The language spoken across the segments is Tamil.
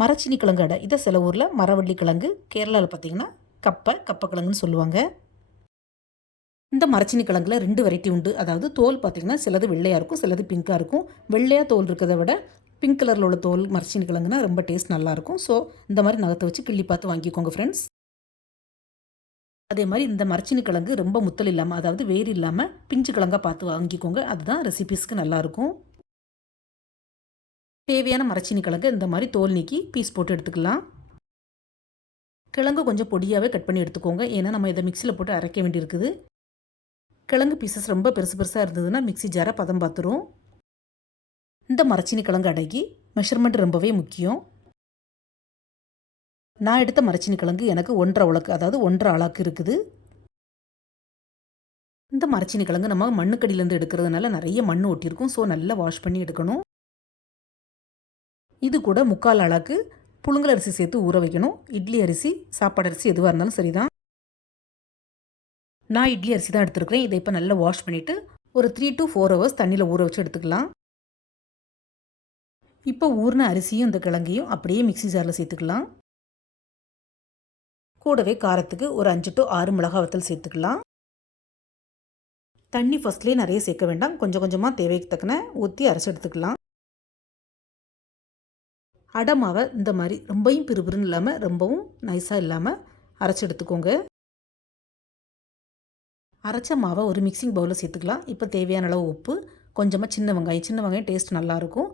மரச்சீனி கிழங்கு அடை. இதை சில ஊரில் மரவள்ளி கிழங்கு, கேரளாவில் பார்த்திங்கன்னா கப்பக்கிழங்குன்னு சொல்லுவாங்க. இந்த மரச்சீனி கிழங்குல 2 வெரைட்டி உண்டு. அதாவது தோல் பார்த்திங்கன்னா சிலது வெள்ளையாக இருக்கும், சிலது பிங்காக இருக்கும். வெள்ளையாக தோல் இருக்கிறத விட பிங்க் கலரில் உள்ள தோல் மரச்சீனி கிழங்குனா ரொம்ப டேஸ்ட் நல்லாயிருக்கும். ஸோ இந்த மாதிரி நகத்தை வச்சு கிள்ளி பார்த்து வாங்கிக்கோங்க ஃப்ரெண்ட்ஸ். அதே மாதிரி இந்த மரச்சீனி கிழங்கு ரொம்ப முத்தல் இல்லாமல், அதாவது வேர் இல்லாமல் பிஞ்சு கிழங்காக பார்த்து வாங்கிக்கோங்க. அதுதான் ரெசிபீஸ்க்கு நல்லாயிருக்கும். தேவையான மரச்சீனி கிழங்கு இந்த மாதிரி தோல் நீக்கி பீஸ் போட்டு எடுத்துக்கலாம். கிழங்கு கொஞ்சம் பொடியாகவே கட் பண்ணி எடுத்துக்கோங்க. ஏன்னா நம்ம இதை மிக்சியில் போட்டு அரைக்க வேண்டியிருக்குது. கிழங்கு பீசஸ் ரொம்ப பெருசு பெருசாக இருந்ததுன்னா மிக்சி ஜாரை பதம் பார்த்துரும். இந்த மரச்சீனி கிழங்கு அடைக்கி மெஷர்மெண்ட் ரொம்பவே முக்கியம். நான் எடுத்த மரச்சீனி கிழங்கு எனக்கு 1.5 உலக்கு, அதாவது 1.5 அளாக்கு இருக்குது. இந்த மரச்சீனி கிழங்கு நம்ம மண்ணுக்கடியிலேருந்து எடுக்கிறதுனால நிறைய மண் ஒட்டியிருக்கும். ஸோ நல்லா வாஷ் பண்ணி எடுக்கணும். இது கூட 3/4 அளாக்கு புழுங்கல் அரிசி சேர்த்து ஊற வைக்கணும். இட்லி அரிசி, சாப்பாடு அரிசி எதுவாக இருந்தாலும் சரிதான். நான் இட்லி அரிசி தான் எடுத்துருக்கிறேன். இதை இப்போ நல்லா வாஷ் பண்ணிவிட்டு ஒரு 3 to 4 hours தண்ணியில் ஊற வச்சு எடுத்துக்கலாம். இப்போ ஊறின அரிசியும் இந்த கிழங்கையும் அப்படியே மிக்சி ஜாரில் சேர்த்துக்கலாம். கூடவே காரத்துக்கு ஒரு 5 to 6 மிளகாய் வத்தல் சேர்த்துக்கலாம். தண்ணி ஃபஸ்ட்லேயே நிறைய சேர்க்க வேண்டாம். கொஞ்சம் கொஞ்சமாக தேவைக்கு தக்கன ஊற்றி அரைச்சி எடுத்துக்கலாம். அடை மாவை இந்த மாதிரி ரொம்பவும் பிறுபிறுன்னு இல்லாமல் ரொம்பவும் நைஸாக இல்லாமல் அரைச்சி எடுத்துக்கோங்க. அரைச்ச மாவை ஒரு மிக்சிங் பவுலில் சேர்த்துக்கலாம். இப்போ தேவையான அளவு உப்பு, கொஞ்சமாக சின்ன வெங்காயம் டேஸ்ட் நல்லாயிருக்கும்.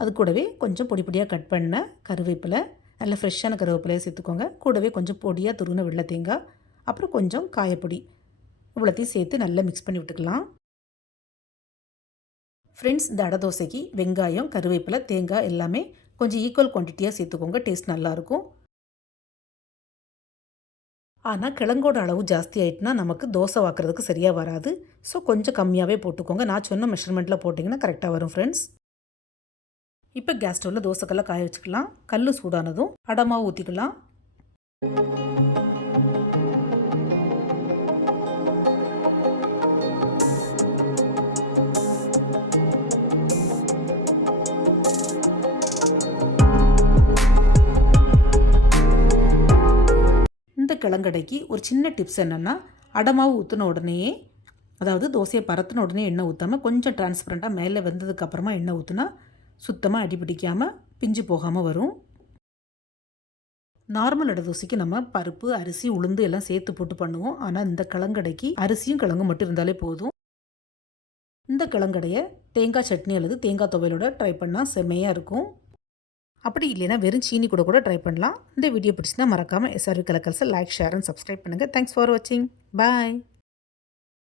அது கூடவே கொஞ்சம் பொடி பொடியாக கட் பண்ண கருவேப்பிலை, நல்ல ஃப்ரெஷ்ஷான கருவேப்பிலையை சேர்த்துக்கோங்க. கூடவே கொஞ்சம் பொடியாக துருவின வெள்ளை தேங்காய், அப்புறம் கொஞ்சம் காயப்பொடி, இவ்வளோத்தையும் சேர்த்து நல்லா மிக்ஸ் பண்ணி விட்டுக்கலாம். ஃப்ரெண்ட்ஸ், இந்த அடை தோசைக்கு வெங்காயம், கருவேப்பிலை, தேங்காய் எல்லாமே கொஞ்சம் ஈக்குவல் குவான்டிட்டியாக சேர்த்துக்கோங்க. டேஸ்ட் நல்லாயிருக்கும். ஆனால் கிழங்கோட அளவு ஜாஸ்தி ஆகிட்டுனா நமக்கு தோசை வாக்குறதுக்கு சரியாக வராது. ஸோ கொஞ்சம் கம்மியாகவே போட்டுக்கோங்க. நான் சொன்ன மெஷர்மெண்ட்டில் போட்டிங்கன்னா கரெக்டாக வரும் ஃப்ரெண்ட்ஸ். இப்போ கேஸ் ஸ்டவ்வில் தோசைக்கல்லை காய வச்சுக்கலாம். கல் சூடானதும் அடை மாவு ஊற்றிக்கலாம். இந்த கிழங்கடைக்கு ஒரு சின்ன டிப்ஸ் என்னென்னா, அடை மாவு ஊற்றின உடனேயே, அதாவது தோசையை பரத்தின உடனே எண்ணெய் ஊற்றாமல் கொஞ்சம் டிரான்ஸ்பரண்ட்டாக மேலே வெந்ததுக்கப்புறமா எண்ணெய் ஊற்றினா சுத்தமாக அடிப்பிடிக்காமல் பிஞ்சு போகாமல் வரும். நார்மல் அடை தோசைக்கு நம்ம பருப்பு, அரிசி, உளுந்து எல்லாம் சேர்த்து போட்டு பண்ணுவோம். ஆனால் இந்த கிழங்கடைக்கு அரிசியும் கிழங்கும் மட்டும் இருந்தாலே போதும். இந்த கிழங்கடையை தேங்காய் சட்னி அல்லது தேங்காய் துவையலோட ட்ரை பண்ணால் செம்மையாக இருக்கும். அப்படி இல்லைன்னா வெறும் சீனி கூட ட்ரை பண்ணலாம். இந்த வீடியோ பிடிச்சிருந்தா மறக்காமல் SRV கலக்கல்ஸை லைக், ஷேர் அண்ட் சப்ஸ்கிரைப் பண்ணுங்கள். தேங்க்ஸ் ஃபார் வாட்சிங். பாய்.